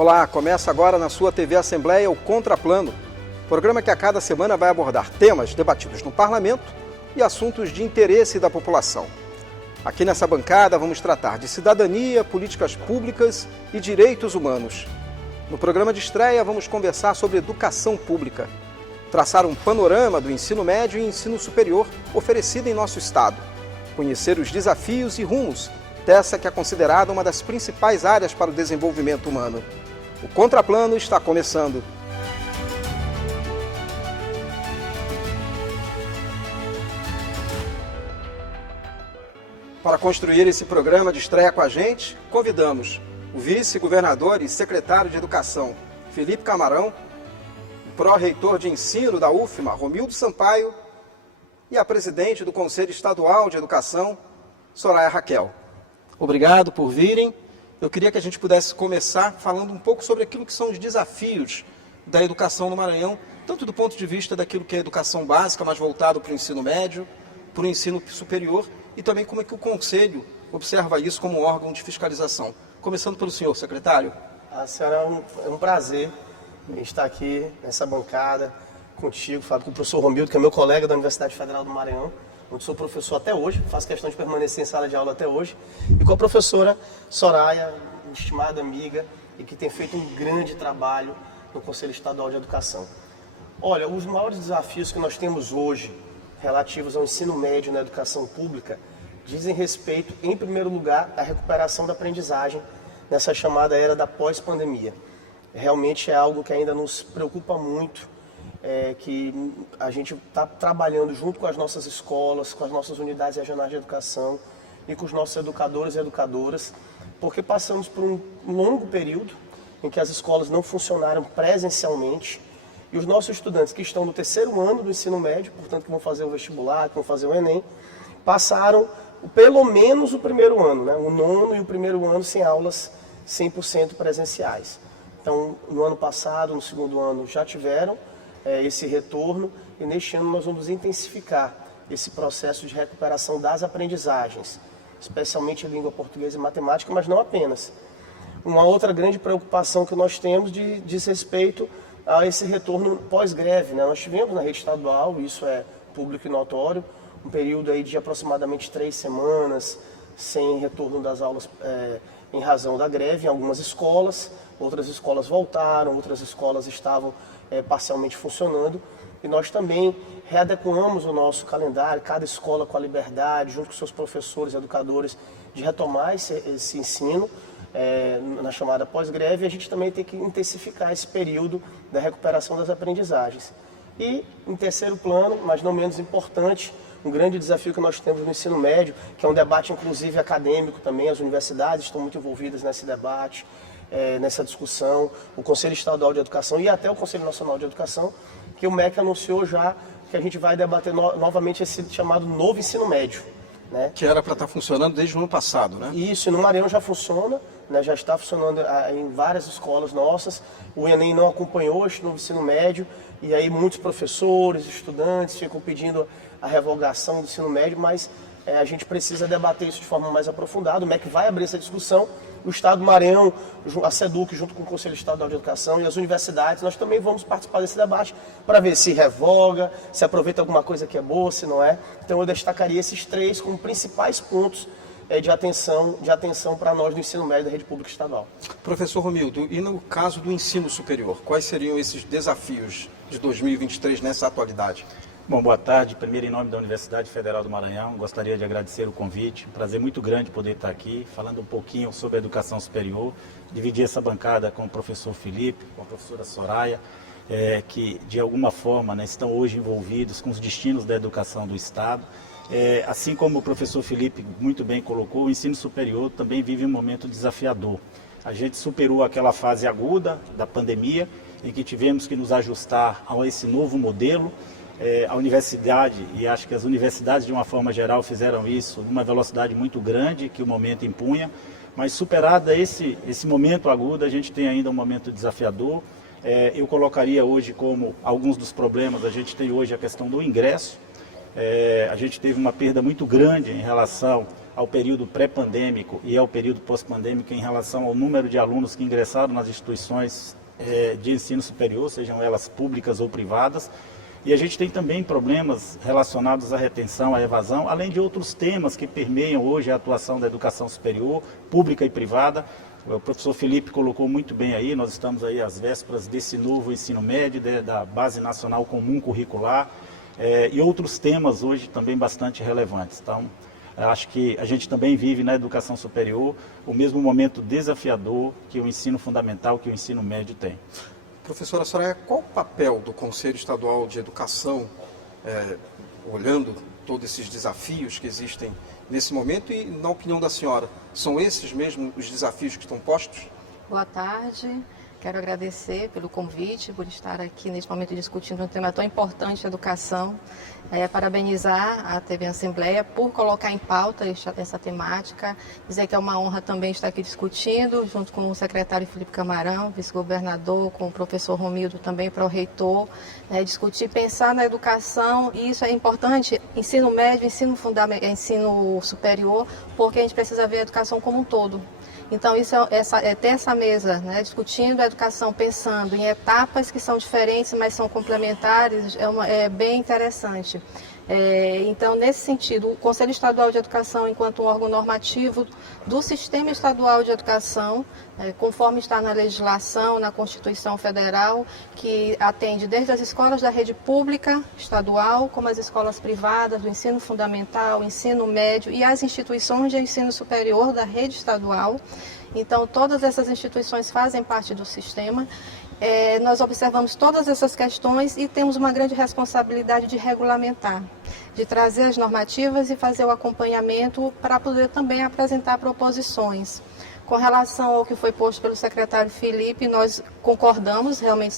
Olá, começa agora na sua TV Assembleia o Contraplano, programa que a cada semana vai abordar temas debatidos no Parlamento e assuntos de interesse da população. Aqui nessa bancada vamos tratar de cidadania, políticas públicas e direitos humanos. No programa de estreia vamos conversar sobre educação pública, traçar um panorama do ensino médio e ensino superior oferecido em nosso estado, conhecer os desafios e rumos dessa que é considerada uma das principais áreas para o desenvolvimento humano. O Contraplano está começando. Para construir esse programa de estreia com a gente, convidamos o vice-governador e secretário de Educação, Felipe Camarão, o pró-reitor de ensino da UFMA, Romildo Sampaio, e a presidente do Conselho Estadual de Educação, Soraya Raquel. Obrigado por virem. Eu queria que a gente pudesse começar falando um pouco sobre aquilo que são os desafios da educação no Maranhão, tanto do ponto de vista daquilo que é a educação básica, mais voltado para o ensino médio, para o ensino superior, e também como é que o Conselho observa isso como órgão de fiscalização. Começando pelo senhor, secretário. Senhora, é um prazer estar aqui nessa bancada contigo, falando com o professor Romildo, que é meu colega da Universidade Federal do Maranhão, onde sou professor até hoje, faço questão de permanecer em sala de aula até hoje, e com a professora Soraya, estimada amiga, e que tem feito um grande trabalho no Conselho Estadual de Educação. Olha, os maiores desafios que nós temos hoje, relativos ao ensino médio na educação pública, dizem respeito, em primeiro lugar, à recuperação da aprendizagem nessa chamada era da pós-pandemia. Realmente é algo que ainda nos preocupa muito, que a gente está trabalhando junto com as nossas escolas, com as nossas unidades regionais de educação e com os nossos educadores e educadoras, porque passamos por um longo período em que as escolas não funcionaram presencialmente e os nossos estudantes que estão no terceiro ano do ensino médio, portanto que vão fazer o vestibular, que vão fazer o Enem, passaram pelo menos o primeiro ano, né? O nono e o primeiro ano sem aulas 100% presenciais. Então, no ano passado, no segundo ano, já tiveram esse retorno e neste ano nós vamos intensificar esse processo de recuperação das aprendizagens, especialmente em língua portuguesa e matemática, mas não apenas. Uma outra grande preocupação que nós temos diz respeito a esse retorno pós-greve, né? Nós tivemos na rede estadual, isso é público e notório, um período aí de aproximadamente 3 semanas sem retorno das aulas em razão da greve em algumas escolas, outras escolas voltaram, outras escolas estavam parcialmente funcionando, e nós também readequamos o nosso calendário, cada escola com a liberdade, junto com seus professores e educadores, de retomar esse ensino na chamada pós-greve, e a gente também tem que intensificar esse período da recuperação das aprendizagens. E, em terceiro plano, mas não menos importante, um grande desafio que nós temos no ensino médio, que é um debate inclusive acadêmico também, as universidades estão muito envolvidas nesse debate, nessa discussão, o Conselho Estadual de Educação e até o Conselho Nacional de Educação, que o MEC anunciou já que a gente vai debater novamente esse chamado novo ensino médio, né? Que era para estar funcionando desde o ano passado, né? Isso, e no Maranhão já funciona, né? Já está funcionando em várias escolas nossas. O Enem não acompanhou este novo ensino médio, e aí muitos professores, estudantes ficam pedindo a revogação do ensino médio, mas a gente precisa debater isso de forma mais aprofundada. O MEC vai abrir essa discussão. O Estado do Maranhão, a SEDUC, junto com o Conselho Estadual de Educação e as universidades, nós também vamos participar desse debate para ver se revoga, se aproveita alguma coisa que é boa, se não é. Então eu destacaria esses 3 como principais pontos de atenção para nós no ensino médio da rede pública estadual. Professor Romildo, e no caso do ensino superior, quais seriam esses desafios de 2023 nessa atualidade? Bom, boa tarde. Primeiro, em nome da Universidade Federal do Maranhão, gostaria de agradecer o convite. Um prazer muito grande poder estar aqui, falando um pouquinho sobre a educação superior, dividir essa bancada com o professor Felipe, com a professora Soraya, que de alguma forma, né, estão hoje envolvidos com os destinos da educação do Estado. Assim como o professor Felipe muito bem colocou, o ensino superior também vive um momento desafiador. A gente superou aquela fase aguda da pandemia, em que tivemos que nos ajustar a esse novo modelo. A universidade, e acho que as universidades de uma forma geral fizeram isso numa velocidade muito grande que o momento impunha, mas superada esse momento agudo, a gente tem ainda um momento desafiador. Eu colocaria hoje como alguns dos problemas, a gente tem hoje a questão do ingresso. A gente teve uma perda muito grande em relação ao período pré-pandêmico e ao período pós-pandêmico em relação ao número de alunos que ingressaram nas instituições de ensino superior, sejam elas públicas ou privadas. E a gente tem também problemas relacionados à retenção, à evasão, além de outros temas que permeiam hoje a atuação da educação superior, pública e privada. O professor Felipe colocou muito bem aí, nós estamos aí às vésperas desse novo ensino médio, da Base Nacional Comum Curricular, e outros temas hoje também bastante relevantes. Então, acho que a gente também vive na educação superior o mesmo momento desafiador que o ensino fundamental, que o ensino médio tem. Professora Soraya, qual o papel do Conselho Estadual de Educação, olhando todos esses desafios que existem nesse momento e, na opinião da senhora, são esses mesmo os desafios que estão postos? Boa tarde. Quero agradecer pelo convite, por estar aqui neste momento discutindo um tema tão importante, educação. Parabenizar a TV Assembleia por colocar em pauta essa temática, dizer que é uma honra também estar aqui discutindo, junto com o secretário Felipe Camarão, vice-governador, com o professor Romildo também, pró-reitor, discutir, pensar na educação, e isso é importante, ensino médio, ensino superior, porque a gente precisa ver a educação como um todo. Então, ter essa mesa, discutindo a educação, pensando em etapas que são diferentes, mas são complementares, é bem interessante. Então, nesse sentido, o Conselho Estadual de Educação, enquanto um órgão normativo do Sistema Estadual de Educação, conforme está na legislação, na Constituição Federal, que atende desde as escolas da rede pública estadual, como as escolas privadas, do ensino fundamental, ensino médio e as instituições de ensino superior da rede estadual. Então, todas essas instituições fazem parte do sistema. Nós observamos todas essas questões e temos uma grande responsabilidade de regulamentar, de trazer as normativas e fazer o acompanhamento para poder também apresentar proposições. Com relação ao que foi posto pelo secretário Felipe, nós concordamos, realmente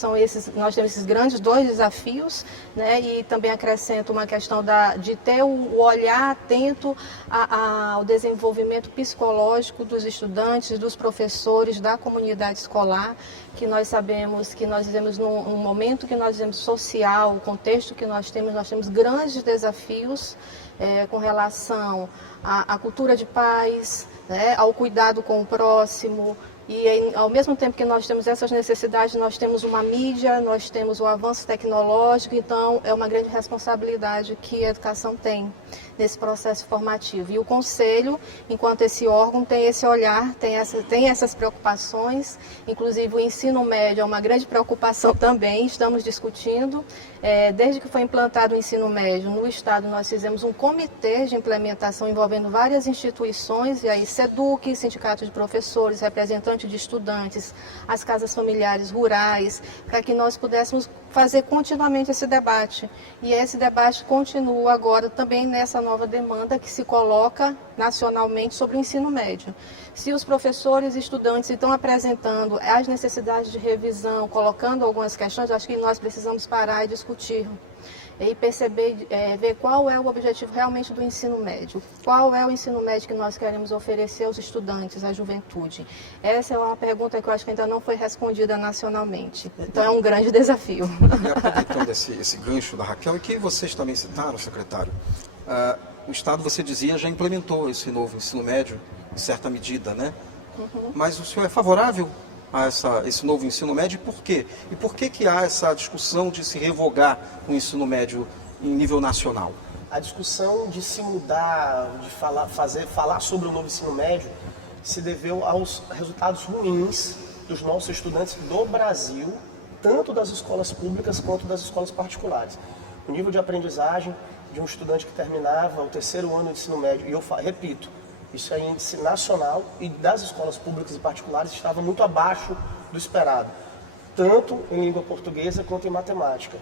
nós temos esses grandes dois desafios, e também acrescento uma questão de ter o olhar atento ao desenvolvimento psicológico dos estudantes, dos professores, da comunidade escolar, que nós sabemos que nós vivemos num momento que nós vivemos social, o contexto que nós temos grandes desafios com relação à cultura de paz, ao cuidado com o próximo, e ao mesmo tempo que nós temos essas necessidades, nós temos uma mídia, nós temos o avanço tecnológico, então é uma grande responsabilidade que a educação tem nesse processo formativo. E o Conselho, enquanto esse órgão, tem esse olhar, tem essas preocupações, inclusive o ensino médio é uma grande preocupação também, estamos discutindo. Desde que foi implantado o ensino médio no Estado, nós fizemos um comitê de implementação envolvendo várias instituições, e aí SEDUC, Sindicato de Professores, representantes de estudantes, as casas familiares rurais, para que nós pudéssemos fazer continuamente esse debate. E esse debate continua agora também nessa nova demanda que se coloca nacionalmente sobre o ensino médio. Se os professores e estudantes estão apresentando as necessidades de revisão, colocando algumas questões, acho que nós precisamos parar e discutir e perceber, ver qual é o objetivo realmente do ensino médio. Qual é o ensino médio que nós queremos oferecer aos estudantes, à juventude? Essa é uma pergunta que eu acho que ainda não foi respondida nacionalmente. Então é um grande desafio. E aproveitando esse gancho da Raquel, e que vocês também citaram, secretário, o Estado, você dizia, já implementou esse novo ensino médio, em certa medida, né? Uhum. Mas o senhor é favorável a esse novo ensino médio, e por quê? E por que há essa discussão de se revogar o ensino médio em nível nacional? A discussão de se mudar, de falar sobre o novo ensino médio, se deveu aos resultados ruins dos nossos estudantes do Brasil, tanto das escolas públicas quanto das escolas particulares. O nível de aprendizagem de um estudante que terminava o terceiro ano de ensino médio, e eu repito, isso é índice nacional, e das escolas públicas e particulares estava muito abaixo do esperado, tanto em língua portuguesa quanto em matemática.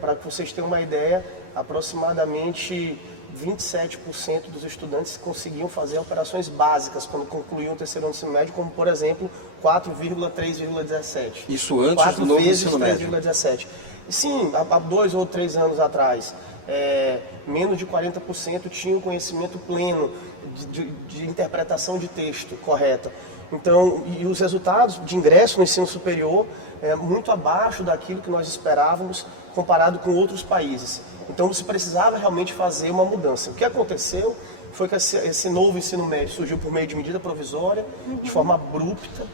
Para que vocês tenham uma ideia, aproximadamente 27% dos estudantes conseguiam fazer operações básicas quando concluíam o terceiro ano do ensino médio, como, por exemplo, 4,3,17. Isso antes do novo ensino médio? 3,17. Sim, há 2 ou 3 anos atrás, menos de 40% tinham conhecimento pleno de interpretação de texto correta. Então, e os resultados de ingresso no ensino superior muito abaixo daquilo que nós esperávamos comparado com outros países. Então, se precisava realmente fazer uma mudança. O que aconteceu foi que esse novo ensino médio surgiu por meio de medida provisória, de forma abrupta,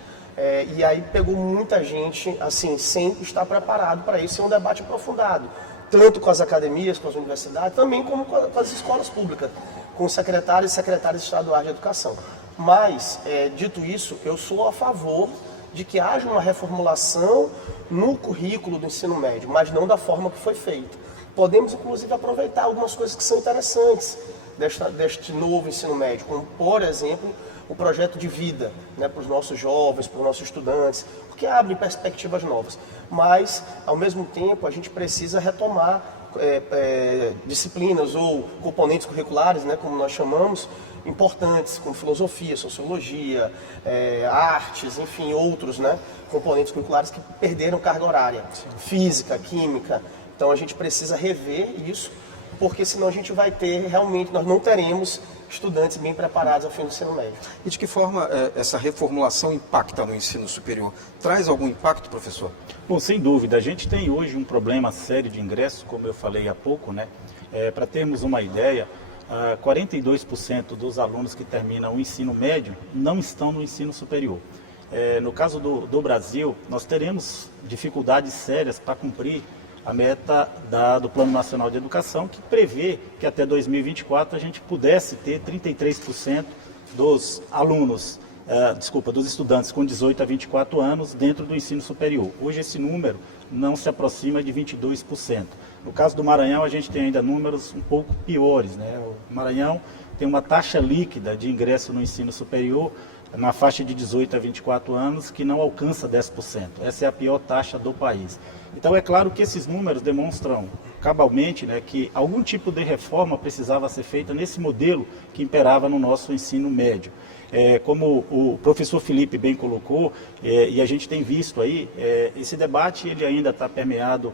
e aí pegou muita gente, assim, sem estar preparado para isso, sem um debate aprofundado, tanto com as academias, com as universidades, também como com as escolas públicas, com os secretários e secretárias estaduais de educação. Mas, dito isso, eu sou a favor de que haja uma reformulação no currículo do ensino médio, mas não da forma que foi feita. Podemos, inclusive, aproveitar algumas coisas que são interessantes deste novo ensino médio, como, por exemplo, o projeto de vida, né, para os nossos jovens, para os nossos estudantes, porque abre perspectivas novas. Mas, ao mesmo tempo, a gente precisa retomar disciplinas ou componentes curriculares, né, como nós chamamos, importantes, como filosofia, sociologia, artes, enfim, outros, né, componentes curriculares que perderam carga horária, física, química. Então a gente precisa rever isso, porque senão a gente vai ter, realmente, nós não teremos estudantes bem preparados ao fim do ensino médio. E de que forma essa reformulação impacta no ensino superior? Traz algum impacto, professor? Bom, sem dúvida. A gente tem hoje um problema sério de ingresso, como eu falei há pouco, né? Para termos uma ideia, 42% dos alunos que terminam o ensino médio não estão no ensino superior. No caso do Brasil, nós teremos dificuldades sérias para cumprir a meta do Plano Nacional de Educação, que prevê que até 2024 a gente pudesse ter 33% dos alunos, dos estudantes com 18 a 24 anos dentro do ensino superior. Hoje esse número não se aproxima de 22%. No caso do Maranhão, a gente tem ainda números um pouco piores, né? O Maranhão tem uma taxa líquida de ingresso no ensino superior na faixa de 18 a 24 anos que não alcança 10%. Essa é a pior taxa do país. Então é claro que esses números demonstram cabalmente, né, que algum tipo de reforma precisava ser feita nesse modelo que imperava no nosso ensino médio. Como o professor Felipe bem colocou, e a gente tem visto aí, esse debate ele ainda está permeado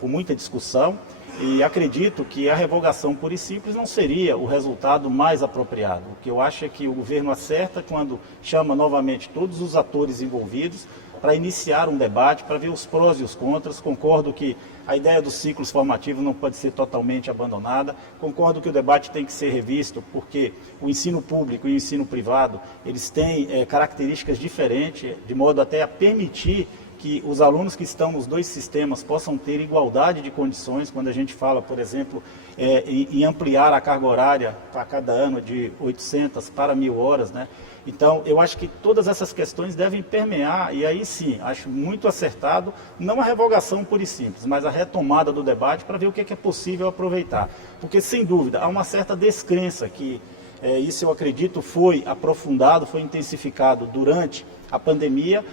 por muita discussão, e acredito que a revogação pura e simples não seria o resultado mais apropriado. O que eu acho é que o governo acerta quando chama novamente todos os atores envolvidos para iniciar um debate, para ver os prós e os contras. Concordo que a ideia dos ciclos formativos não pode ser totalmente abandonada. Concordo que o debate tem que ser revisto, porque o ensino público e o ensino privado, eles têm características diferentes, de modo até a permitir que os alunos que estão nos dois sistemas possam ter igualdade de condições, quando a gente fala, por exemplo, em ampliar a carga horária para cada ano de 800 para 1.000 horas, né? Então, eu acho que todas essas questões devem permear, e aí sim, acho muito acertado, não a revogação pura e simples, mas a retomada do debate para ver o que é possível aproveitar. Porque, sem dúvida, há uma certa descrença que, isso eu acredito, foi aprofundado, foi intensificado durante a pandemia,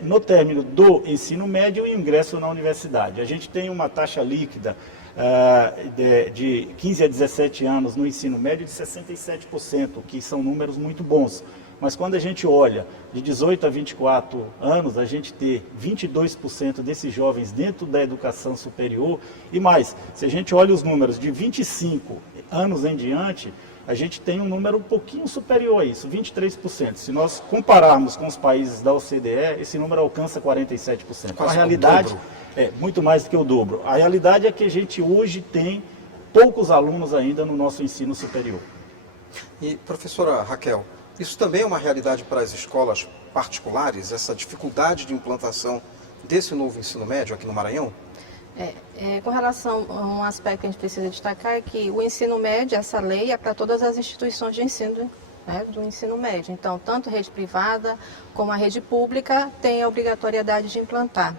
no término do ensino médio e ingresso na universidade. A gente tem uma taxa líquida de 15 a 17 anos no ensino médio de 67%, que são números muito bons. Mas quando a gente olha de 18 a 24 anos, a gente ter 22% desses jovens dentro da educação superior, e mais, se a gente olha os números de 25 anos em diante, a gente tem um número um pouquinho superior a isso, 23%. Se nós compararmos com os países da OCDE, esse número alcança 47%. Quase a realidade é muito mais do que o dobro. A realidade é que a gente hoje tem poucos alunos ainda no nosso ensino superior. E, professora Raquel, isso também é uma realidade para as escolas particulares, essa dificuldade de implantação desse novo ensino médio aqui no Maranhão? Com relação a um aspecto que a gente precisa destacar é que o ensino médio, essa lei é para todas as instituições de ensino, né, do ensino médio. Então, tanto a rede privada como a rede pública tem a obrigatoriedade de implantar.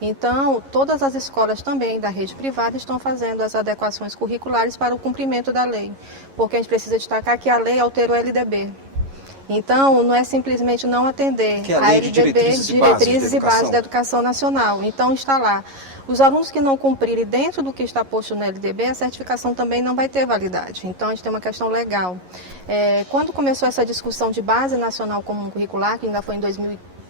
Então, todas as escolas também da rede privada estão fazendo as adequações curriculares para o cumprimento da lei, porque a gente precisa destacar que a lei altera o LDB. Então, não é simplesmente não atender que é a lei de diretrizes e bases da educação nacional. Então, está lá. Os alunos que não cumprirem dentro do que está posto no LDB, a certificação também não vai ter validade. Então, a gente tem uma questão legal. Quando começou essa discussão de base nacional comum curricular, que ainda foi em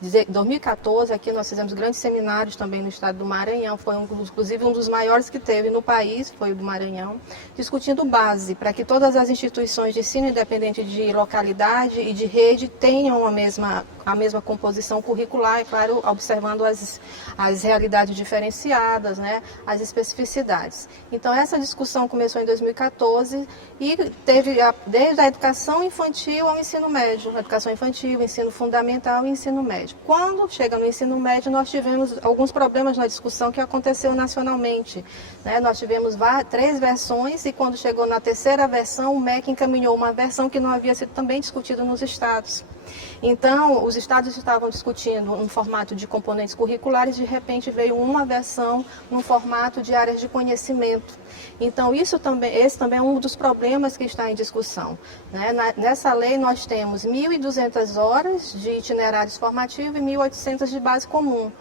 2014, aqui nós fizemos grandes seminários também no estado do Maranhão, foi inclusive um dos maiores que teve no país, foi o do Maranhão, discutindo base para que todas as instituições de ensino, independente de localidade e de rede, tenham a mesma composição curricular, é claro, observando as realidades diferenciadas, né, as especificidades. Então, essa discussão começou em 2014 e teve desde a educação infantil ao ensino médio, educação infantil, ensino fundamental e ensino médio. Quando chega no ensino médio, nós tivemos alguns problemas na discussão que aconteceu nacionalmente, né? Nós tivemos 3 versões e quando chegou na terceira versão, o MEC encaminhou uma versão que não havia sido também discutida nos estados. Então, os estados estavam discutindo um formato de componentes curriculares, de repente veio uma versão num formato de áreas de conhecimento. Então, esse também é um dos problemas que está em discussão, né? Nessa lei nós temos 1.200 horas de itinerários formativos e 1.800 de base comum.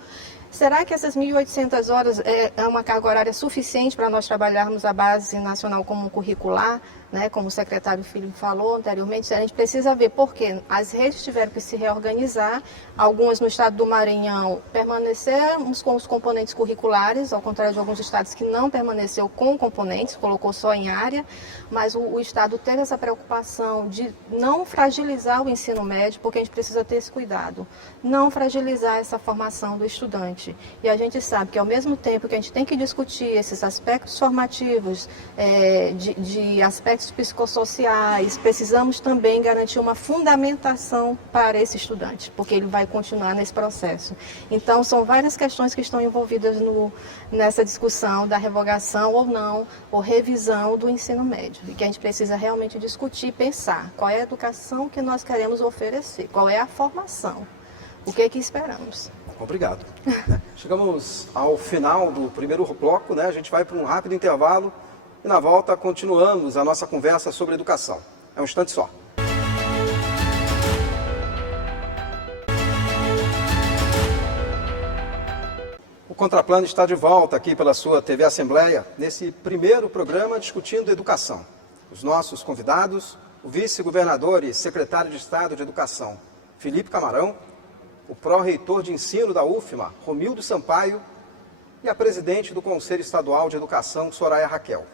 Será que essas 1.800 horas é uma carga horária suficiente para nós trabalharmos a base nacional comum curricular, né, como o secretário Filho falou anteriormente? A gente precisa ver porque as redes tiveram que se reorganizar, algumas no estado do Maranhão permaneceram com os componentes curriculares, ao contrário de alguns estados que não permaneceu com componentes, colocou só em área, mas o estado teve essa preocupação de não fragilizar o ensino médio, porque a gente precisa ter esse cuidado, não fragilizar essa formação do estudante. E a gente sabe que ao mesmo tempo que a gente tem que discutir esses aspectos formativos, de aspectos psicossociais, precisamos também garantir uma fundamentação para esse estudante, porque ele vai continuar nesse processo. Então, são várias questões que estão envolvidas nessa discussão da revogação ou não, ou revisão do ensino médio, e que a gente precisa realmente discutir, pensar qual é a educação que nós queremos oferecer, qual é a formação, o que é que esperamos. Obrigado. Chegamos ao final do primeiro bloco, né? A gente vai para um rápido intervalo e na volta continuamos a nossa conversa sobre educação. É um instante só. O Contraplano está de volta aqui pela sua TV Assembleia, nesse primeiro programa discutindo educação. Os nossos convidados, o vice-governador e secretário de Estado de Educação, Felipe Camarão, o pró-reitor de ensino da UFMA, Romildo Sampaio, e a presidente do Conselho Estadual de Educação, Soraya Raquel.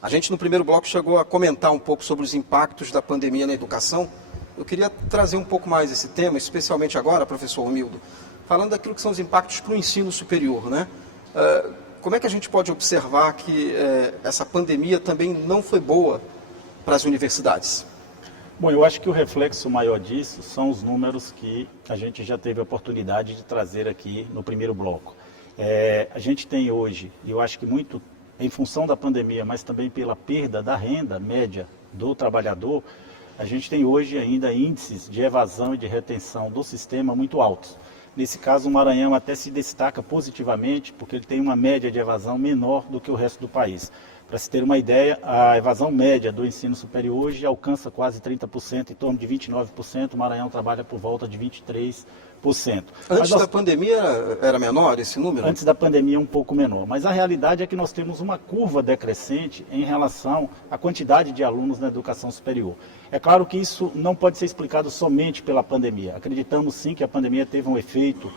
A gente no primeiro bloco chegou a comentar um pouco sobre os impactos da pandemia na educação. Eu queria trazer um pouco mais esse tema, especialmente agora, professor Romildo, falando daquilo que são os impactos para o ensino superior, né? Como é que a gente pode observar que essa pandemia também não foi boa para as universidades? Bom, eu acho que o reflexo maior disso são os números que a gente já teve a oportunidade de trazer aqui no primeiro bloco. A gente tem hoje, e eu acho que muito em função da pandemia, mas também pela perda da renda média do trabalhador, a gente tem hoje ainda índices de evasão e de retenção do sistema muito altos. Nesse caso, o Maranhão até se destaca positivamente, porque ele tem uma média de evasão menor do que o resto do país. Para se ter uma ideia, a evasão média do ensino superior hoje alcança quase 30%, em torno de 29%, o Maranhão trabalha por volta de 23%. Antes da pandemia era menor esse número? Antes da pandemia um pouco menor, mas a realidade é que nós temos uma curva decrescente em relação à quantidade de alunos na educação superior. É claro que isso não pode ser explicado somente pela pandemia. Acreditamos sim que a pandemia teve um efeito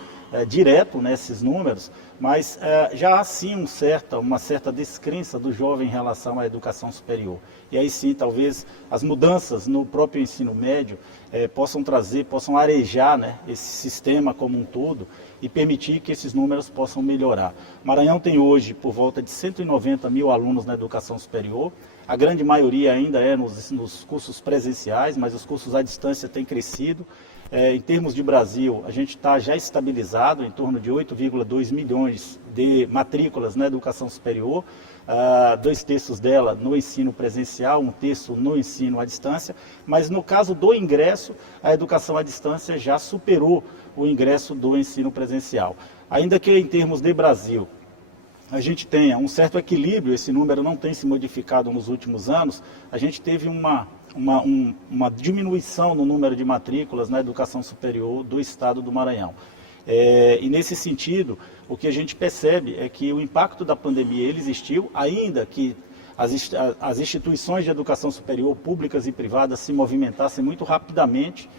direto nesses números, mas já há sim uma certa descrença do jovem em relação à educação superior. E aí sim, talvez as mudanças no próprio ensino médio possam arejar, né, esse sistema como um todo e permitir que esses números possam melhorar. Maranhão tem hoje por volta de 190 mil alunos na educação superior. A grande maioria ainda é nos cursos presenciais, mas os cursos à distância têm crescido. Em termos de Brasil, a gente está já estabilizado em torno de 8,2 milhões de matrículas na educação superior, 2/3 dela no ensino presencial, 1/3 no ensino à distância, mas no caso do ingresso, a educação à distância já superou o ingresso do ensino presencial. Ainda que em termos de Brasil, a gente tenha um certo equilíbrio, esse número não tem se modificado nos últimos anos, a gente teve uma diminuição no número de matrículas na educação superior do estado do Maranhão. E nesse sentido, o que a gente percebe é que o impacto da pandemia ele existiu, ainda que as instituições de educação superior, públicas e privadas, se movimentassem muito rapidamente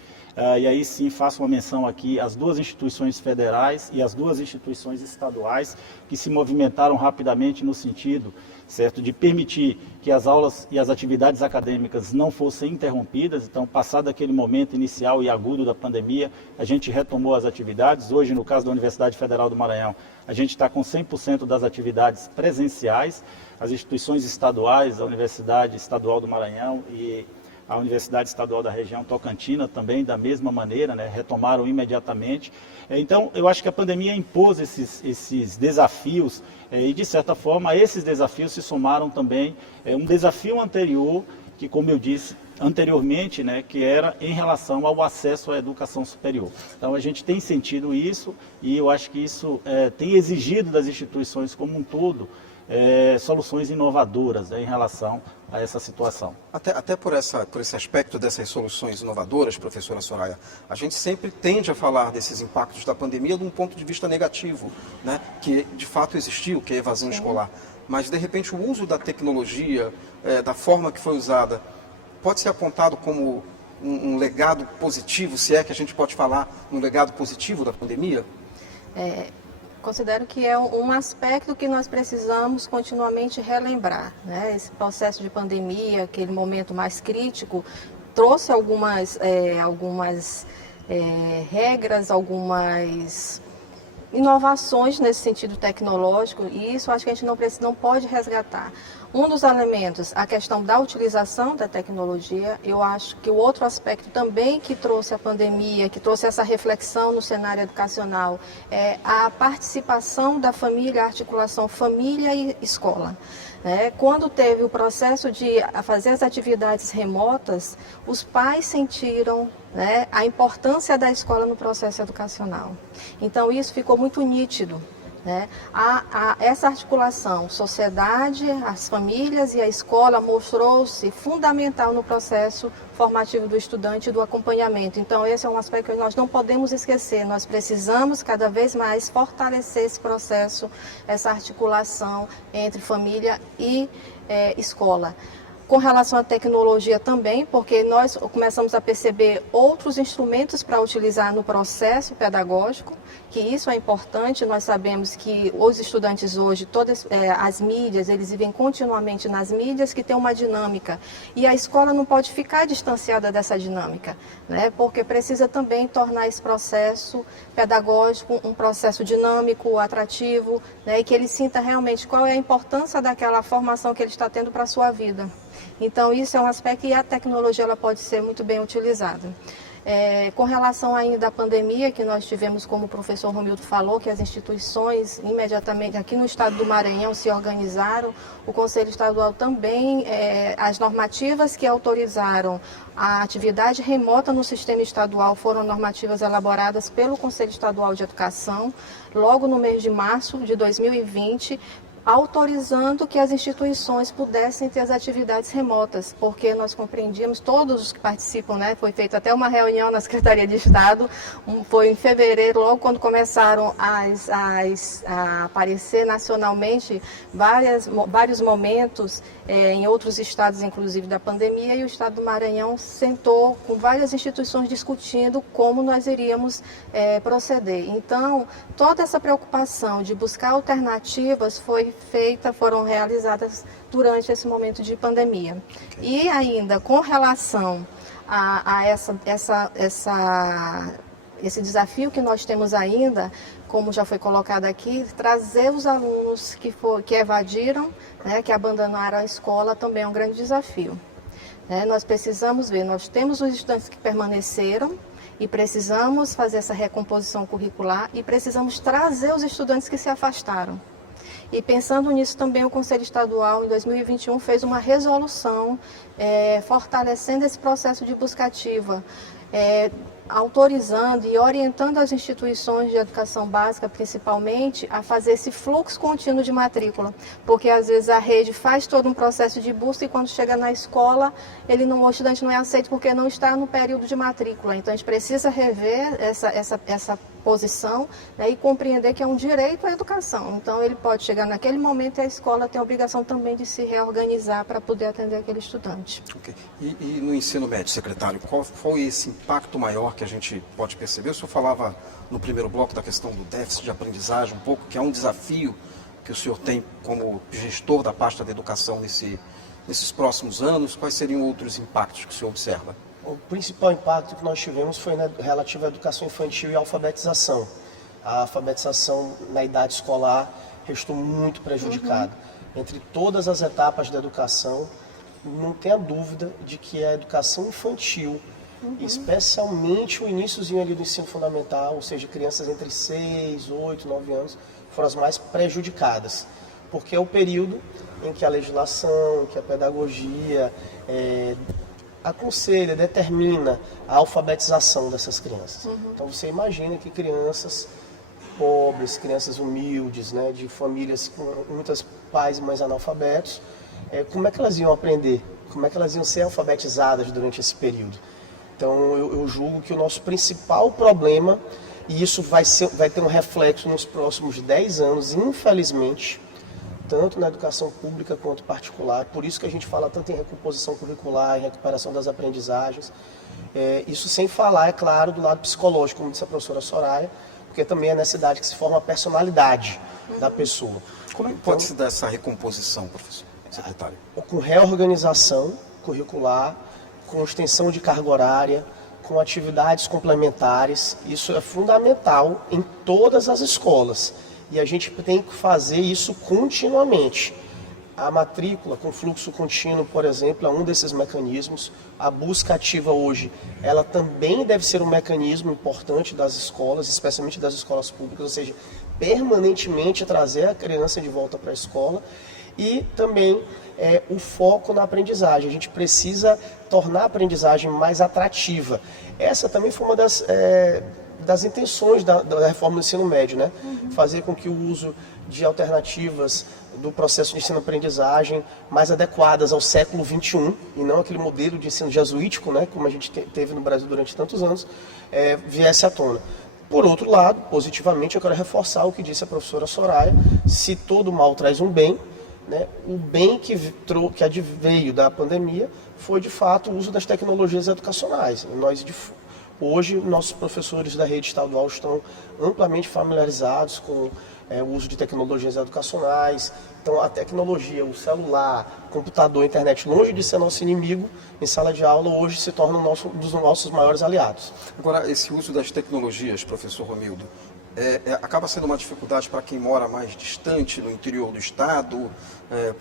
E aí sim faço uma menção aqui às duas instituições federais e às duas instituições estaduais que se movimentaram rapidamente no sentido, certo, de permitir que as aulas e as atividades acadêmicas não fossem interrompidas. Então, passado aquele momento inicial e agudo da pandemia, a gente retomou as atividades. Hoje, no caso da Universidade Federal do Maranhão, a gente está com 100% das atividades presenciais. As instituições estaduais, a Universidade Estadual do Maranhão e a Universidade Estadual da Região Tocantina também, da mesma maneira, né, retomaram imediatamente. Então, eu acho que a pandemia impôs esses desafios e, de certa forma, a esses desafios se somaram também um desafio anterior, que, como eu disse anteriormente, né, que era em relação ao acesso à educação superior. Então, a gente tem sentido isso e eu acho que isso tem exigido das instituições como um todo soluções inovadoras, né, em relação a essa situação. Até por esse aspecto dessas soluções inovadoras, professora Soraya, a gente sempre tende a falar desses impactos da pandemia de um ponto de vista negativo, né, que de fato existiu, que é a evasão escolar. Mas, de repente, o uso da tecnologia, da forma que foi usada, pode ser apontado como um legado positivo, se é que a gente pode falar um legado positivo da pandemia? Considero que é um aspecto que nós precisamos continuamente relembrar, né? Esse processo de pandemia, aquele momento mais crítico, trouxe algumas regras, algumas inovações nesse sentido tecnológico, e isso acho que a gente não pode resgatar. Um dos elementos, a questão da utilização da tecnologia. Eu acho que o outro aspecto também que trouxe a pandemia, que trouxe essa reflexão no cenário educacional, é a participação da família, a articulação família e escola. Quando teve o processo de fazer as atividades remotas, os pais sentiram, né, a importância da escola no processo educacional. Então, isso ficou muito nítido. Essa articulação, sociedade, as famílias e a escola mostrou-se fundamental no processo formativo do estudante e do acompanhamento. Então, esse é um aspecto que nós não podemos esquecer. Nós precisamos cada vez mais fortalecer esse processo, essa articulação entre família e escola. Com relação à tecnologia também, porque nós começamos a perceber outros instrumentos para utilizar no processo pedagógico, que isso é importante. Nós sabemos que os estudantes hoje, todas as mídias, eles vivem continuamente nas mídias, que tem uma dinâmica. E a escola não pode ficar distanciada dessa dinâmica, né? Porque precisa também tornar esse processo pedagógico um processo dinâmico, atrativo, né? E que ele sinta realmente qual é a importância daquela formação que ele está tendo para a sua vida. Então, isso é um aspecto e a tecnologia ela pode ser muito bem utilizada. Com relação ainda à pandemia que nós tivemos, como o professor Romildo falou, que as instituições imediatamente aqui no estado do Maranhão se organizaram, o Conselho Estadual também, as normativas que autorizaram a atividade remota no sistema estadual foram normativas elaboradas pelo Conselho Estadual de Educação, logo no mês de março de 2020, autorizando que as instituições pudessem ter as atividades remotas, porque nós compreendíamos, todos os que participam, né, foi feita até uma reunião na Secretaria de Estado, foi em fevereiro, logo quando começaram a aparecer nacionalmente vários momentos, em outros estados, inclusive da pandemia, e o estado do Maranhão sentou com várias instituições discutindo como nós iríamos proceder. Então, toda essa preocupação de buscar alternativas foram realizadas durante esse momento de pandemia. E ainda com relação a esse desafio que nós temos ainda, como já foi colocado aqui, trazer os alunos que evadiram, né, que abandonaram a escola, também é um grande desafio. Nós precisamos ver, nós temos os estudantes que permaneceram e precisamos fazer essa recomposição curricular e precisamos trazer os estudantes que se afastaram. E pensando nisso também, o Conselho Estadual, em 2021, fez uma resolução fortalecendo esse processo de busca ativa, autorizando e orientando as instituições de educação básica, principalmente, a fazer esse fluxo contínuo de matrícula, porque às vezes a rede faz todo um processo de busca e quando chega na escola, o estudante não é aceito porque não está no período de matrícula. Então a gente precisa rever essa posição, né, e compreender que é um direito à educação. Então ele pode chegar naquele momento e a escola tem a obrigação também de se reorganizar para poder atender aquele estudante. Okay. E no ensino médio, secretário, qual foi esse impacto maior que a gente pode perceber, o senhor falava no primeiro bloco da questão do déficit de aprendizagem, um pouco, que é um desafio que o senhor tem como gestor da pasta da educação nesses próximos anos. Quais seriam outros impactos que o senhor observa? O principal impacto que nós tivemos foi relativo à educação infantil e à alfabetização. A alfabetização na idade escolar restou muito prejudicada. Entre todas as etapas da educação, não tenha dúvida de que a educação infantil, especialmente o iniciozinho ali do ensino fundamental, ou seja, crianças entre 6, 8, 9 anos, foram as mais prejudicadas. Porque é o período em que a legislação, que a pedagogia aconselha, determina a alfabetização dessas crianças. Então você imagina que crianças pobres, crianças humildes, né, de famílias com muitos pais e mães analfabetos, como é que elas iam aprender? Como é que elas iam ser alfabetizadas durante esse período? Então eu julgo que o nosso principal problema, e isso vai ter um reflexo nos próximos 10 anos, infelizmente, tanto na educação pública quanto particular, por isso que a gente fala tanto em recomposição curricular, em recuperação das aprendizagens, isso sem falar, é claro, do lado psicológico, como disse a professora Soraya, porque também é nessa idade que se forma a personalidade da pessoa. Como é que pode se dar essa recomposição, professor, secretário? Com reorganização curricular, com extensão de carga horária, com atividades complementares, isso é fundamental em todas as escolas. E a gente tem que fazer isso continuamente. A matrícula com fluxo contínuo, por exemplo, é um desses mecanismos. A busca ativa hoje, ela também deve ser um mecanismo importante das escolas, especialmente das escolas públicas, ou seja, permanentemente trazer a criança de volta para a escola. E também o foco na aprendizagem. A gente precisa tornar a aprendizagem mais atrativa. Essa também foi uma das intenções da reforma do ensino médio, né? Fazer com que o uso de alternativas do processo de ensino-aprendizagem mais adequadas ao século XXI, e não aquele modelo de ensino jesuítico, né, como a gente teve no Brasil durante tantos anos, viesse à tona. Por outro lado, positivamente, eu quero reforçar o que disse a professora Soraya: se todo mal traz um bem, né, o bem que adveio da pandemia foi, de fato, o uso das tecnologias educacionais. Hoje, nossos professores da rede estadual estão amplamente familiarizados com o uso de tecnologias educacionais. Então, a tecnologia, o celular, o computador, a internet, longe de ser nosso inimigo, em sala de aula, hoje se torna um dos nossos maiores aliados. Agora, esse uso das tecnologias, professor Romildo, acaba sendo uma dificuldade para quem mora mais distante, no interior do estado,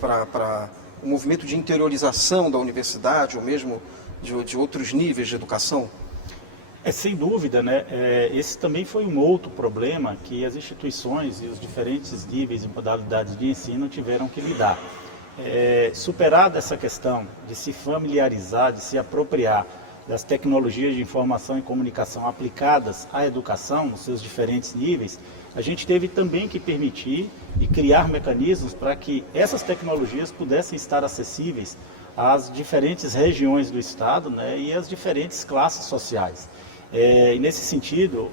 para o movimento de interiorização da universidade, ou mesmo de outros níveis de educação? Sem dúvida, né? Esse também foi um outro problema que as instituições e os diferentes níveis e modalidades de ensino tiveram que lidar. Superada essa questão de se familiarizar, de se apropriar das tecnologias de informação e comunicação aplicadas à educação, nos seus diferentes níveis, a gente teve também que permitir e criar mecanismos para que essas tecnologias pudessem estar acessíveis às diferentes regiões do estado, né, e às diferentes classes sociais. E nesse sentido,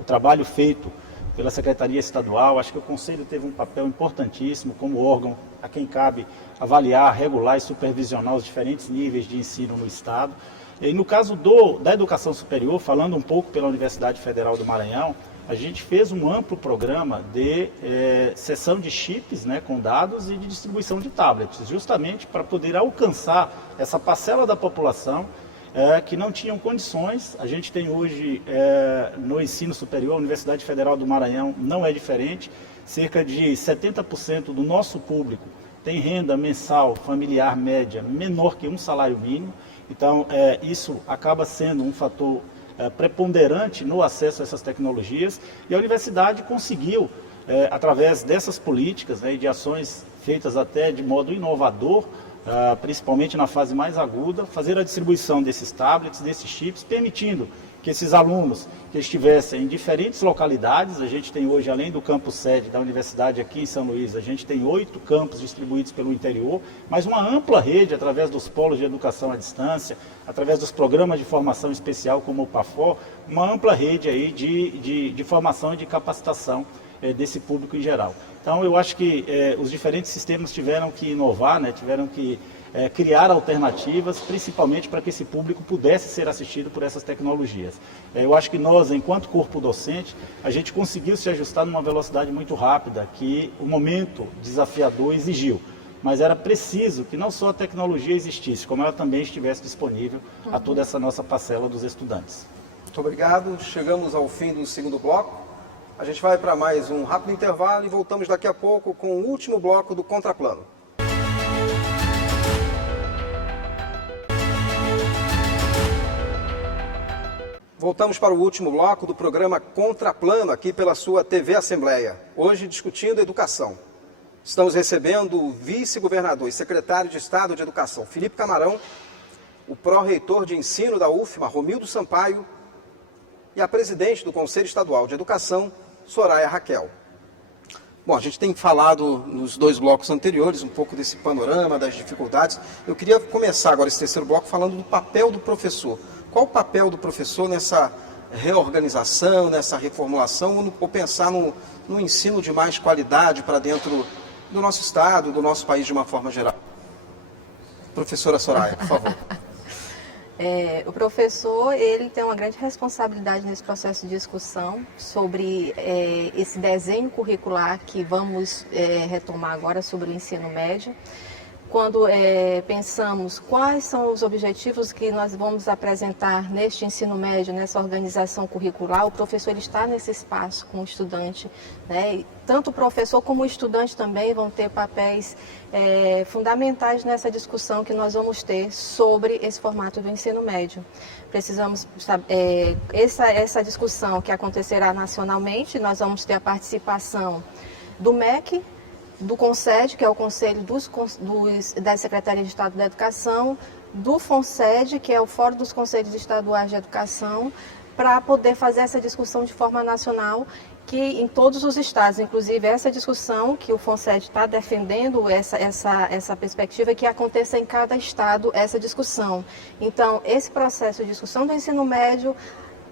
o trabalho feito pela Secretaria Estadual, acho que o Conselho teve um papel importantíssimo como órgão a quem cabe avaliar, regular e supervisionar os diferentes níveis de ensino no estado. E no caso da educação superior, falando um pouco pela Universidade Federal do Maranhão, a gente fez um amplo programa de cessão de chips, né, com dados, e de distribuição de tablets, justamente para poder alcançar essa parcela da população que não tinham condições. A gente tem hoje no ensino superior, a Universidade Federal do Maranhão não é diferente, cerca de 70% do nosso público tem renda mensal familiar média menor que um salário mínimo. Então isso acaba sendo um fator preponderante no acesso a essas tecnologias, e a universidade conseguiu, através dessas políticas, né, e de ações feitas até de modo inovador, principalmente na fase mais aguda, fazer a distribuição desses tablets, desses chips, permitindo que esses alunos que estivessem em diferentes localidades. A gente tem hoje, além do campus sede da universidade aqui em São Luís, a gente tem 8 campos distribuídos pelo interior, mas uma ampla rede através dos polos de educação à distância, através dos programas de formação especial como o PAFOR, uma ampla rede aí de formação e de capacitação desse público em geral. Então eu acho que os diferentes sistemas tiveram que inovar, né, tiveram que criar alternativas, principalmente para que esse público pudesse ser assistido por essas tecnologias. Eu acho que nós, enquanto corpo docente, a gente conseguiu se ajustar numa velocidade muito rápida, que o momento desafiador exigiu. Mas era preciso que não só a tecnologia existisse, como ela também estivesse disponível a toda essa nossa parcela dos estudantes. Muito obrigado. Chegamos ao fim do segundo bloco. A gente vai para mais um rápido intervalo e voltamos daqui a pouco com o último bloco do Contraplano. Voltamos para o último bloco do programa Contraplano, aqui pela sua TV Assembleia. Hoje discutindo educação. Estamos recebendo o vice-governador e secretário de Estado de Educação, Felipe Camarão, o pró-reitor de ensino da UFMA, Romildo Sampaio, e a presidente do Conselho Estadual de Educação, Soraya Raquel. Bom, a gente tem falado nos 2 blocos anteriores um pouco desse panorama, das dificuldades. Eu queria começar agora esse terceiro bloco falando do papel do professor. Qual o papel do professor nessa reorganização, nessa reformulação, ou pensar no ensino de mais qualidade para dentro do nosso estado, do nosso país de uma forma geral? Professora Soraya, por favor. O professor, ele tem uma grande responsabilidade nesse processo de discussão sobre esse desenho curricular que vamos retomar agora sobre o ensino médio. Quando pensamos quais são os objetivos que nós vamos apresentar neste ensino médio, nessa organização curricular, o professor ele está nesse espaço com o estudante, né? E tanto o professor como o estudante também vão ter papéis fundamentais nessa discussão que nós vamos ter sobre esse formato do ensino médio. Precisamos saber, essa discussão que acontecerá nacionalmente, nós vamos ter a participação do MEC, do CONSED, que é o Conselho da Secretaria de Estado da Educação, do FONSED, que é o Fórum dos Conselhos Estaduais de Educação, para poder fazer essa discussão de forma nacional, que em todos os estados, inclusive essa discussão que o FONSED está defendendo, essa perspectiva, que aconteça em cada estado essa discussão. Então, esse processo de discussão do ensino médio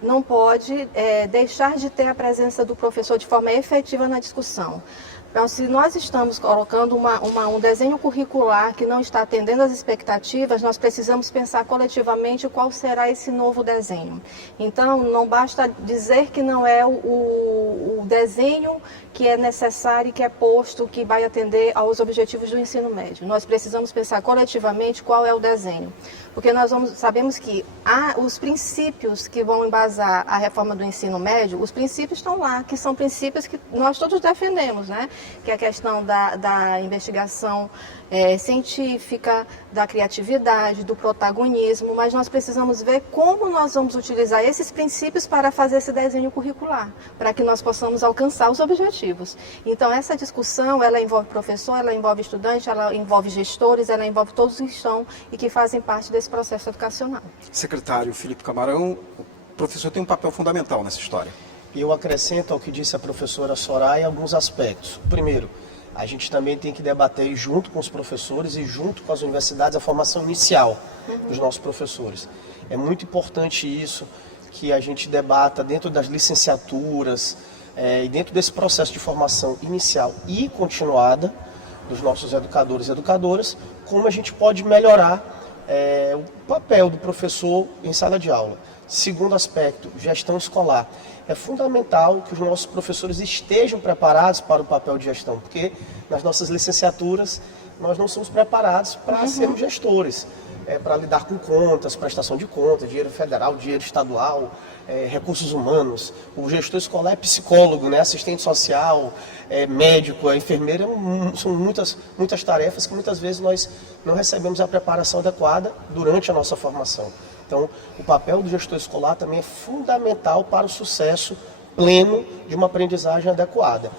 não pode deixar de ter a presença do professor de forma efetiva na discussão. Então, se nós estamos colocando um desenho curricular que não está atendendo às expectativas, nós precisamos pensar coletivamente qual será esse novo desenho. Então, não basta dizer que não é o desenho que é necessário e que é posto, que vai atender aos objetivos do ensino médio. Nós precisamos pensar coletivamente qual é o desenho. Porque nós sabemos que os princípios que vão embasar a reforma do ensino médio, os princípios estão lá, que são princípios que nós todos defendemos, né? Que é a questão da investigação científica, da criatividade, do protagonismo, mas nós precisamos ver como nós vamos utilizar esses princípios para fazer esse desenho curricular, para que nós possamos alcançar os objetivos. Então, essa discussão, ela envolve professor, ela envolve estudante, ela envolve gestores, ela envolve todos que estão e que fazem parte desse processo educacional. Secretário Felipe Camarão, o professor tem um papel fundamental nessa história. Eu acrescento ao que disse a professora Soraya alguns aspectos. Primeiro, a gente também tem que debater junto com os professores e junto com as universidades a formação inicial dos nossos professores. É muito importante isso, que a gente debata dentro das licenciaturas e dentro desse processo de formação inicial e continuada dos nossos educadores e educadoras, como a gente pode melhorar o papel do professor em sala de aula. Segundo aspecto, gestão escolar. É fundamental que os nossos professores estejam preparados para o papel de gestão, porque nas nossas licenciaturas nós não somos preparados para sermos gestores, para lidar com contas, prestação de contas, dinheiro federal, dinheiro estadual, recursos humanos. O gestor escolar é psicólogo, né? Assistente social, médico, enfermeira, são muitas tarefas que muitas vezes nós não recebemos a preparação adequada durante a nossa formação. Então, o papel do gestor escolar também é fundamental para o sucesso pleno de uma aprendizagem adequada.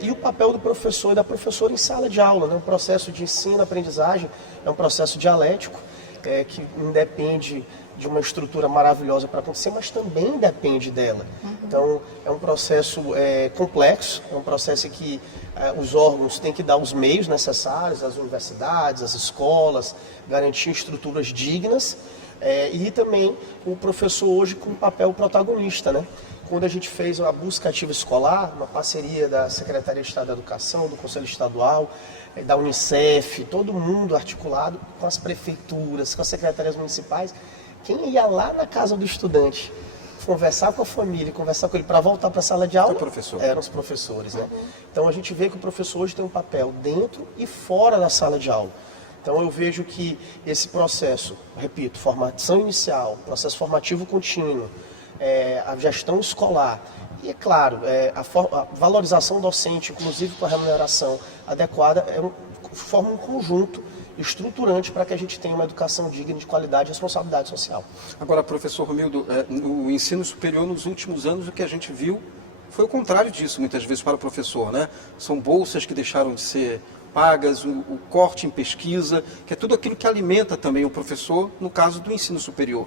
E o papel do professor e da professora em sala de aula, né? O processo de ensino-aprendizagem é um processo dialético, que independe de uma estrutura maravilhosa para acontecer, mas também depende dela. Então, é um processo complexo, é um processo que os órgãos têm que dar os meios necessários, as universidades, as escolas, garantir estruturas dignas, e também o professor hoje com um papel protagonista, né? Quando a gente fez a busca ativa escolar, uma parceria da Secretaria de Estado da Educação, do Conselho Estadual, da Unicef, todo mundo articulado com as prefeituras, com as secretarias municipais, quem ia lá na casa do estudante conversar com a família, conversar com ele para voltar para a sala de aula, eram os professores, né? Então a gente vê que o professor hoje tem um papel dentro e fora da sala de aula. Então eu vejo que esse processo, repito, formação inicial, processo formativo contínuo, a gestão escolar e, é claro, a valorização docente, inclusive com a remuneração adequada, forma um conjunto estruturante para que a gente tenha uma educação digna, de qualidade e responsabilidade social. Agora, professor Romildo, no ensino superior, nos últimos anos, o que a gente viu foi o contrário disso, muitas vezes, para o professor, né? São bolsas que deixaram de ser pagas, o corte em pesquisa, que é tudo aquilo que alimenta também o professor, no caso do ensino superior.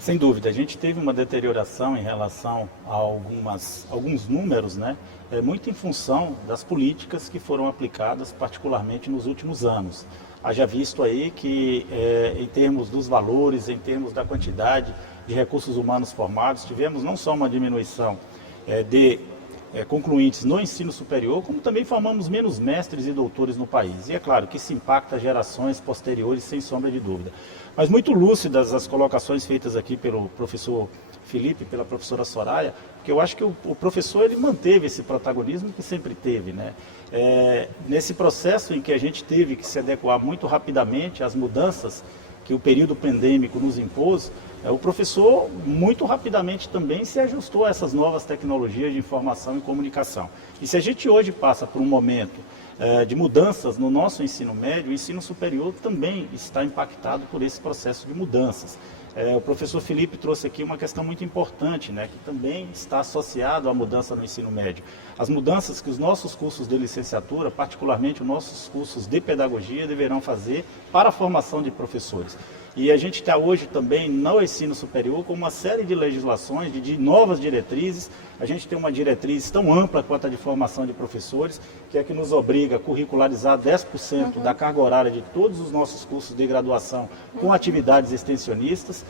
Sem dúvida, a gente teve uma deterioração em relação a alguns números, né? Muito em função das políticas que foram aplicadas, particularmente nos últimos anos. Haja visto aí que, em termos dos valores, em termos da quantidade de recursos humanos formados, tivemos não só uma diminuição de concluintes no ensino superior, como também formamos menos mestres e doutores no país. E é claro que isso impacta gerações posteriores, sem sombra de dúvida. Mas muito lúcidas as colocações feitas aqui pelo professor Felipe, pela professora Soraya, porque eu acho que o professor ele manteve esse protagonismo que sempre teve, né? Nesse processo em que a gente teve que se adequar muito rapidamente às mudanças que o período pandêmico nos impôs, o professor muito rapidamente também se ajustou a essas novas tecnologias de informação e comunicação. E se a gente hoje passa por um momento de mudanças no nosso ensino médio, o ensino superior também está impactado por esse processo de mudanças. O professor Felipe trouxe aqui uma questão muito importante, né, que também está associado à mudança no ensino médio. As mudanças que os nossos cursos de licenciatura, particularmente os nossos cursos de pedagogia, deverão fazer para a formação de professores. E a gente está hoje também no ensino superior com uma série de legislações, de novas diretrizes. A gente tem uma diretriz tão ampla quanto a de formação de professores, que é que nos obriga a curricularizar 10% da carga horária de todos os nossos cursos de graduação com atividades extensionistas.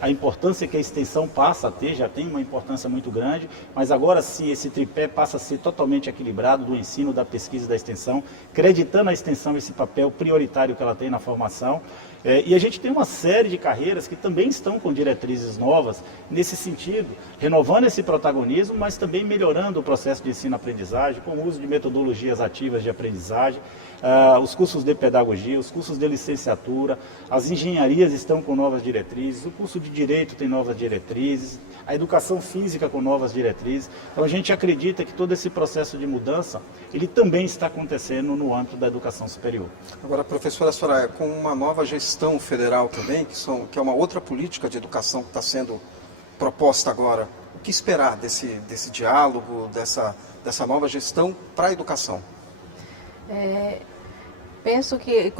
A importância que a extensão passa a ter, já tem uma importância muito grande, mas agora sim esse tripé passa a ser totalmente equilibrado do ensino, da pesquisa e da extensão, acreditando a extensão esse papel prioritário que ela tem na formação. E a gente tem uma série de carreiras que também estão com diretrizes novas nesse sentido, renovando esse protagonismo, mas também melhorando o processo de ensino-aprendizagem, com o uso de metodologias ativas de aprendizagem, os cursos de pedagogia, os cursos de licenciatura, as engenharias estão com novas diretrizes, o curso de direito tem novas diretrizes, a educação física com novas diretrizes. Então a gente acredita que todo esse processo de mudança, ele também está acontecendo no âmbito da educação superior. Agora, professora Soraya, com uma nova gestão federal também, que é uma outra política de educação que está sendo proposta agora, o que esperar desse diálogo, dessa nova gestão para a educação? Penso que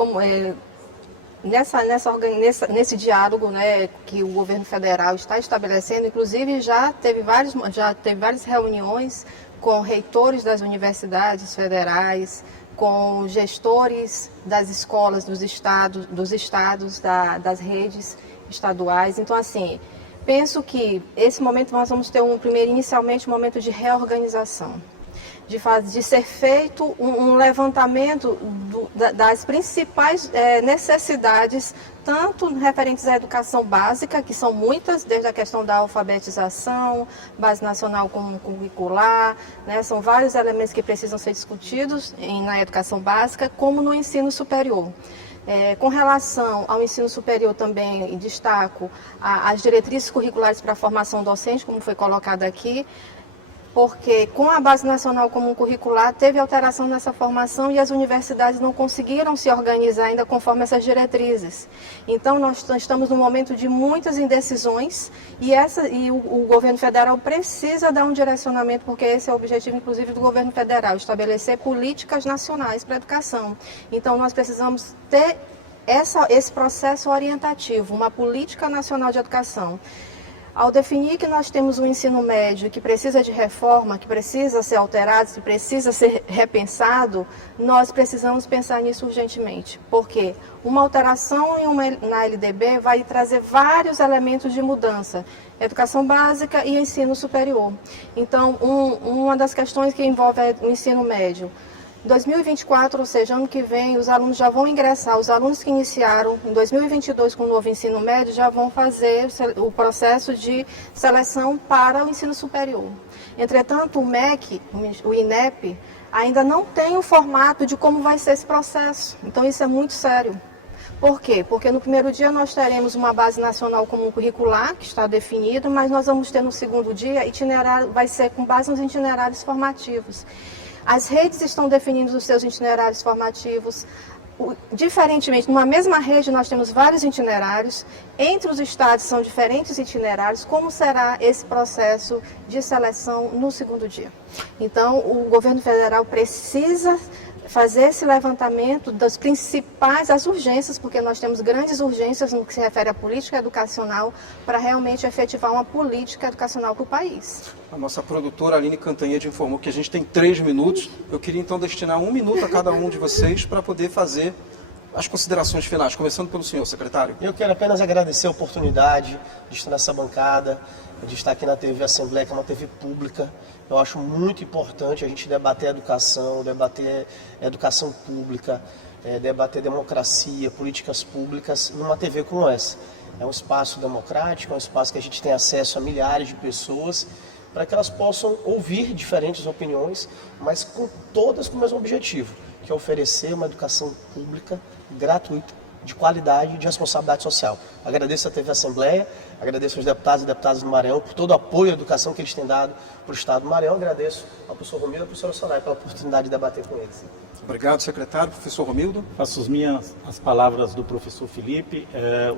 nesse diálogo, né, que o governo federal está estabelecendo, inclusive já teve várias reuniões com reitores das universidades federais, com gestores das escolas dos estados, das redes estaduais. Então, assim, penso que esse momento nós vamos ter inicialmente um momento de reorganização, de ser feito um levantamento das principais necessidades, tanto referentes à educação básica, que são muitas, desde a questão da alfabetização, base nacional comum curricular, né, são vários elementos que precisam ser discutidos na educação básica, como no ensino superior. Com relação ao ensino superior também, destaco as diretrizes curriculares para a formação docente, como foi colocado aqui, porque com a Base Nacional Comum Curricular teve alteração nessa formação e as universidades não conseguiram se organizar ainda conforme essas diretrizes. Então nós estamos num momento de muitas indecisões e o governo federal precisa dar um direcionamento, porque esse é o objetivo inclusive do governo federal, estabelecer políticas nacionais para a educação. Então nós precisamos ter esse processo orientativo, uma política nacional de educação, ao definir que nós temos um ensino médio que precisa de reforma, que precisa ser alterado, que precisa ser repensado, nós precisamos pensar nisso urgentemente. Porque uma alteração na LDB vai trazer vários elementos de mudança, educação básica e ensino superior. Então, uma das questões que envolve o ensino médio, 2024, ou seja, ano que vem, os alunos já vão ingressar, os alunos que iniciaram em 2022 com o novo ensino médio já vão fazer o processo de seleção para o ensino superior. Entretanto, o MEC, o INEP, ainda não tem o formato de como vai ser esse processo. Então, isso é muito sério. Por quê? Porque no primeiro dia nós teremos uma base nacional comum curricular, que está definida, mas nós vamos ter no segundo dia, itinerário, vai ser com base nos itinerários formativos. As redes estão definindo os seus itinerários formativos. Diferentemente, numa mesma rede nós temos vários itinerários, entre os estados são diferentes itinerários. Como será esse processo de seleção no segundo dia? Então, o governo federal precisa fazer esse levantamento das principais, as urgências, porque nós temos grandes urgências no que se refere à política educacional, para realmente efetivar uma política educacional para o país. A nossa produtora Aline Cantanhede informou que a gente tem 3 minutos. Eu queria então destinar 1 minuto a cada um de vocês para poder fazer as considerações finais, começando pelo senhor, secretário. Eu quero apenas agradecer a oportunidade de estar nessa bancada, de estar aqui na TV Assembleia, que é uma TV pública. Eu acho muito importante a gente debater educação, debater educação pública, debater democracia, políticas públicas numa TV como essa. É um espaço democrático, é um espaço que a gente tem acesso a milhares de pessoas, para que elas possam ouvir diferentes opiniões, mas todas com o mesmo objetivo, que é oferecer uma educação pública gratuita, de qualidade e de responsabilidade social. Agradeço a TV Assembleia, agradeço aos deputados e deputadas do Maranhão por todo o apoio à educação que eles têm dado para o Estado do Maranhão. Agradeço ao professor Romildo e à professora Soraya pela oportunidade de debater com eles. Obrigado, secretário. Professor Romildo. Faço as palavras do professor Felipe,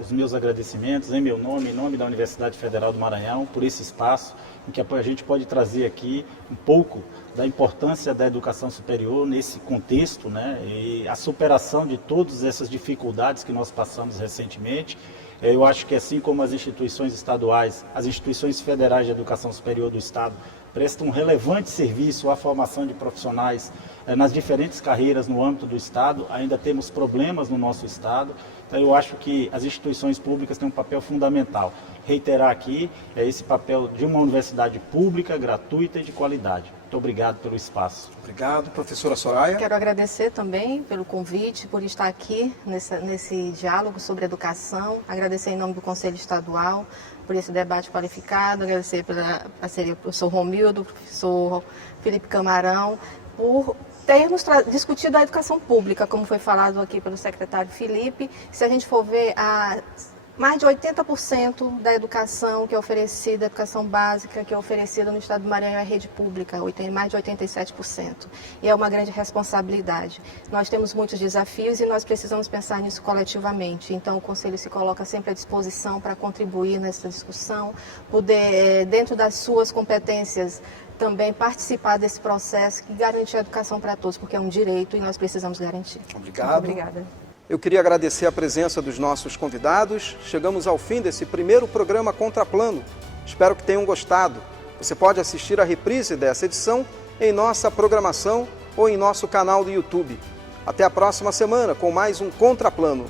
os meus agradecimentos em meu nome, em nome da Universidade Federal do Maranhão, por esse espaço em que a gente pode trazer aqui um pouco da importância da educação superior nesse contexto, né, e a superação de todas essas dificuldades que nós passamos recentemente. Eu acho que assim como as instituições estaduais, as instituições federais de educação superior do Estado prestam um relevante serviço à formação de profissionais nas diferentes carreiras no âmbito do Estado, ainda temos problemas no nosso Estado. Então eu acho que as instituições públicas têm um papel fundamental. Reiterar aqui esse papel de uma universidade pública, gratuita e de qualidade. Muito obrigado pelo espaço. Obrigado, professora Soraya. Quero agradecer também pelo convite, por estar aqui nesse diálogo sobre educação. Agradecer em nome do Conselho Estadual por esse debate qualificado. Agradecer pela parceria do professor Romildo, professor Felipe Camarão, por termos discutido a educação pública, como foi falado aqui pelo secretário Felipe. Se a gente for ver, mais de 80% da educação que é oferecida, a educação básica que é oferecida no estado do Maranhão é rede pública, mais de 87%. E é uma grande responsabilidade. Nós temos muitos desafios e nós precisamos pensar nisso coletivamente. Então, o Conselho se coloca sempre à disposição para contribuir nessa discussão, poder, dentro das suas competências, também participar desse processo que garante a educação para todos, porque é um direito e nós precisamos garantir. Obrigado. Muito obrigada. Eu queria agradecer a presença dos nossos convidados. Chegamos ao fim desse primeiro programa Contraplano. Espero que tenham gostado. Você pode assistir a reprise dessa edição em nossa programação ou em nosso canal do YouTube. Até a próxima semana com mais um Contraplano.